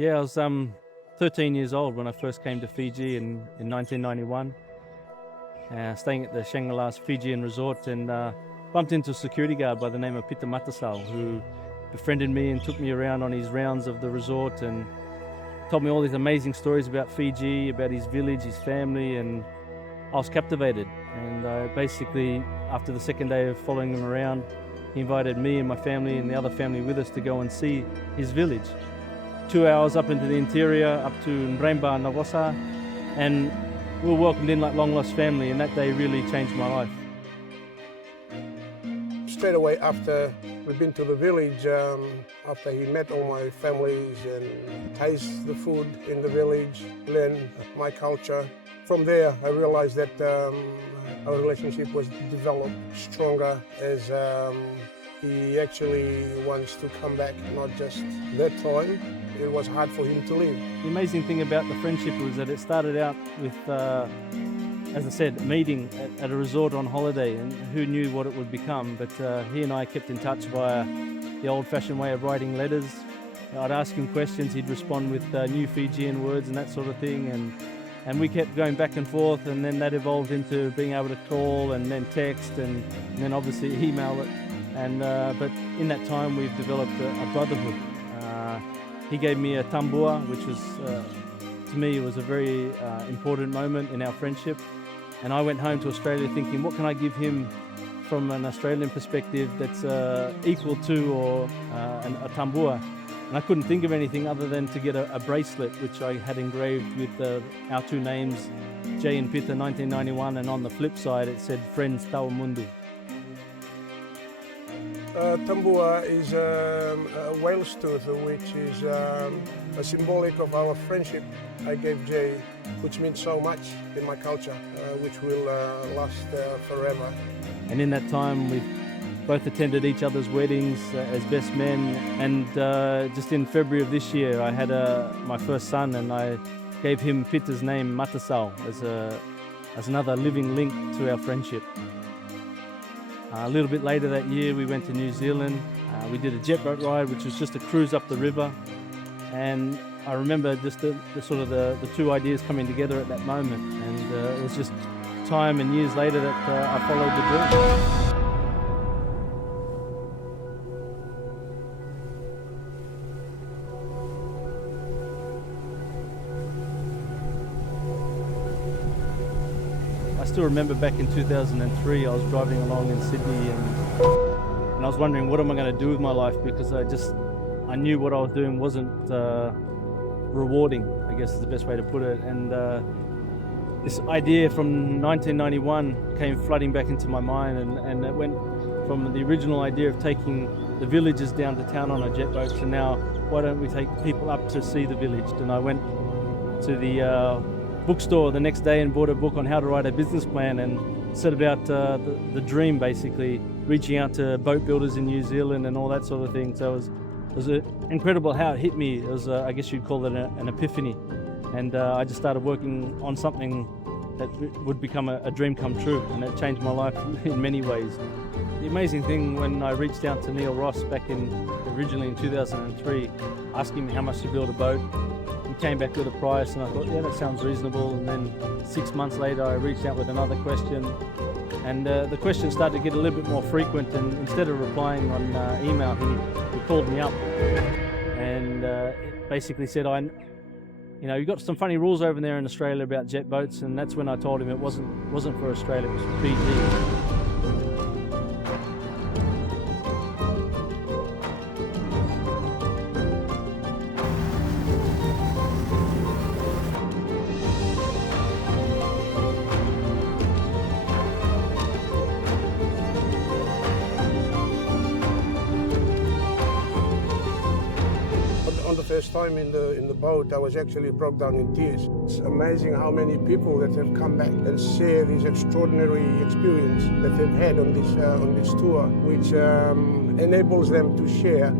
Yeah, I was 13 years old when I first came to Fiji in 1991, staying at the Shangri-La Fijian Resort, and bumped into a security guard by the name of Pita Matasau, who befriended me and took me around on his rounds of the resort and told me all these amazing stories about Fiji, about his village, his family, and I was captivated. And basically, after the second day of following him around, he invited me and my family and the other family with us to go and see his village. 2 hours up into the interior, up to Mremba and Nagosa, and we were welcomed in like long lost family, and that day really changed my life. Straight away after we've been to the village, after he met all my families and taste the food in the village, learn my culture. From there, I realized that our relationship was developed stronger as he actually wants to come back, not just that time. It was hard for him to leave. The amazing thing about the friendship was that it started out with, as I said, a meeting at a resort on holiday, and who knew what it would become. But he and I kept in touch via the old-fashioned way of writing letters. I'd ask him questions, he'd respond with new Fijian words and that sort of thing, and we kept going back and forth, and then that evolved into being able to call and then text and then obviously email it. And but in that time we've developed a brotherhood. He gave me a tambua, which was, to me, was a very important moment in our friendship. And I went home to Australia thinking, what can I give him from an Australian perspective that's equal to or a tambua? And I couldn't think of anything other than to get a bracelet, which I had engraved with our two names, Jay and Pita 1991, and on the flip side it said, Friends Tawa Mundu. Tambua is a whale's tooth, which is a symbolic of our friendship I gave Jay, which means so much in my culture, which will last forever. And in that time we both attended each other's weddings as best men, and just in February of this year I had my first son, and I gave him Pita's name, Matasau, as another living link to our friendship. A little bit later that year we went to New Zealand. We did a jetboat ride, which was just a cruise up the river, and I remember just the two ideas coming together at that moment, and it was just time and years later that I followed the dream. I still remember back in 2003, I was driving along in Sydney and I was wondering, what am I going to do with my life? Because I knew what I was doing wasn't rewarding, I guess is the best way to put it. And this idea from 1991 came flooding back into my mind, and it went from the original idea of taking the villagers down to town on a jetboat to now, why don't we take people up to see the village? And I went to the bookstore the next day and bought a book on how to write a business plan, and set about the dream, basically reaching out to boat builders in New Zealand and all that sort of thing. So it was incredible how it hit me. It was, I guess you'd call it an epiphany, and I just started working on something that would become a dream come true, and it changed my life in many ways. The amazing thing, when I reached out to Neil Ross back originally in 2003, asking me how much to build a boat, he came back with a price, and I thought, yeah, that sounds reasonable. And then 6 months later I reached out with another question, and the questions started to get a little bit more frequent, and instead of replying on email, he called me up and basically said, you've got some funny rules over there in Australia about jet boats. And that's when I told him it wasn't for Australia, it was for Fiji. First time in the boat, I was actually broke down in tears. It's amazing how many people that have come back and share this extraordinary experience that they've had on this tour, which enables them to share.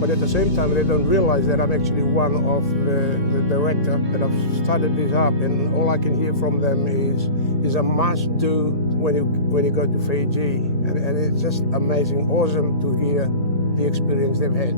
But at the same time, they don't realize that I'm actually one of the director that I've started this up, and all I can hear from them is a must do when you go to Fiji, and it's just amazing, awesome to hear the experience they've had.